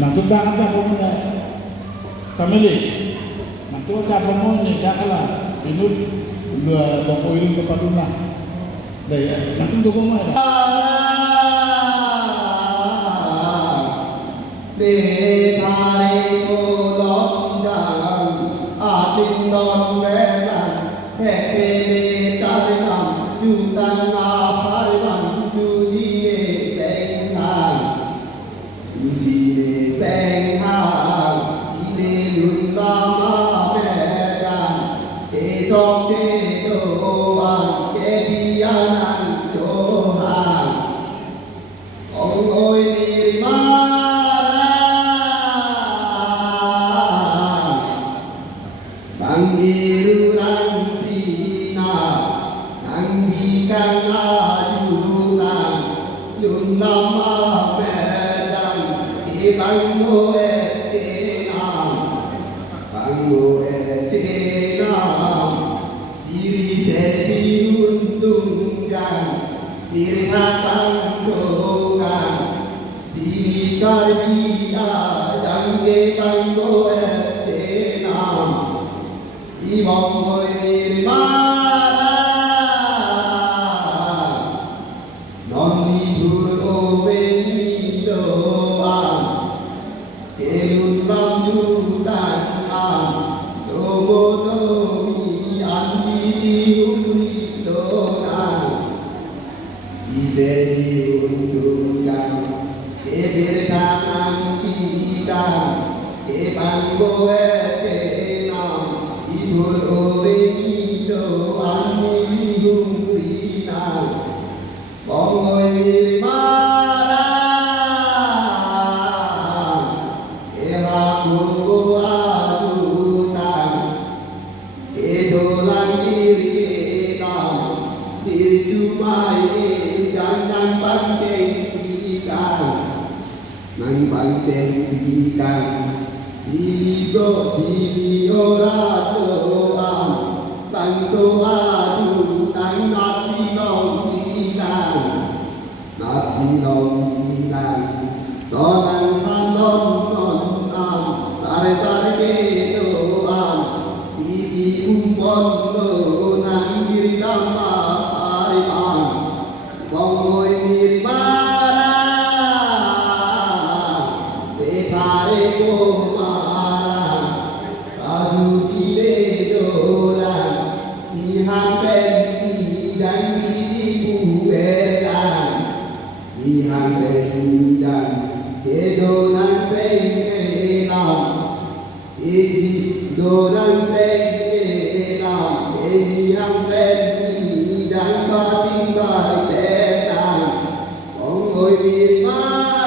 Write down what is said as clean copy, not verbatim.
Nah, tu dah ada pun family. Nah, tu ada pun ni dah kalah. Inut dua toko ini kepaduna. Dah, nanti tu pun ada. Để thai cô đón rằng tin đón bé rằng hẹn về để trái nằm chú tăng phải bằng chú gì để xanh hàng chú gì để xanh hàng chỉ để luôn làm mẹ rằng để cho chế đồ ăn để đi ăn chỗ hàng ông ơi đi mà Iruran sina anggikan ajudan lun nama pedang ibanggo ecenam banggo ecenam siri sedi untung jang dirhatang jogan siri karbia jangge banggo ecenam Ibang boy mara non libur oben doang kelun ramjutan am dogo domi andi diuri doang iseri undukan keberkanan kita kebanggo Ibur ovenido anni lumbrina Bongo mirmara Eva kuku ajutan Edolan dirikam Dirjumai jangan panceng ikan Nang panceng ikan Siliso ora doang Bangso adu tang nasi nong ilang Donan hanon non am Sare sare ke doang Iji umpon lo nang diri dama hariman Bongoy mirmara Bekare koma Doran selam yang beni dan batin baik petang Ongoi birma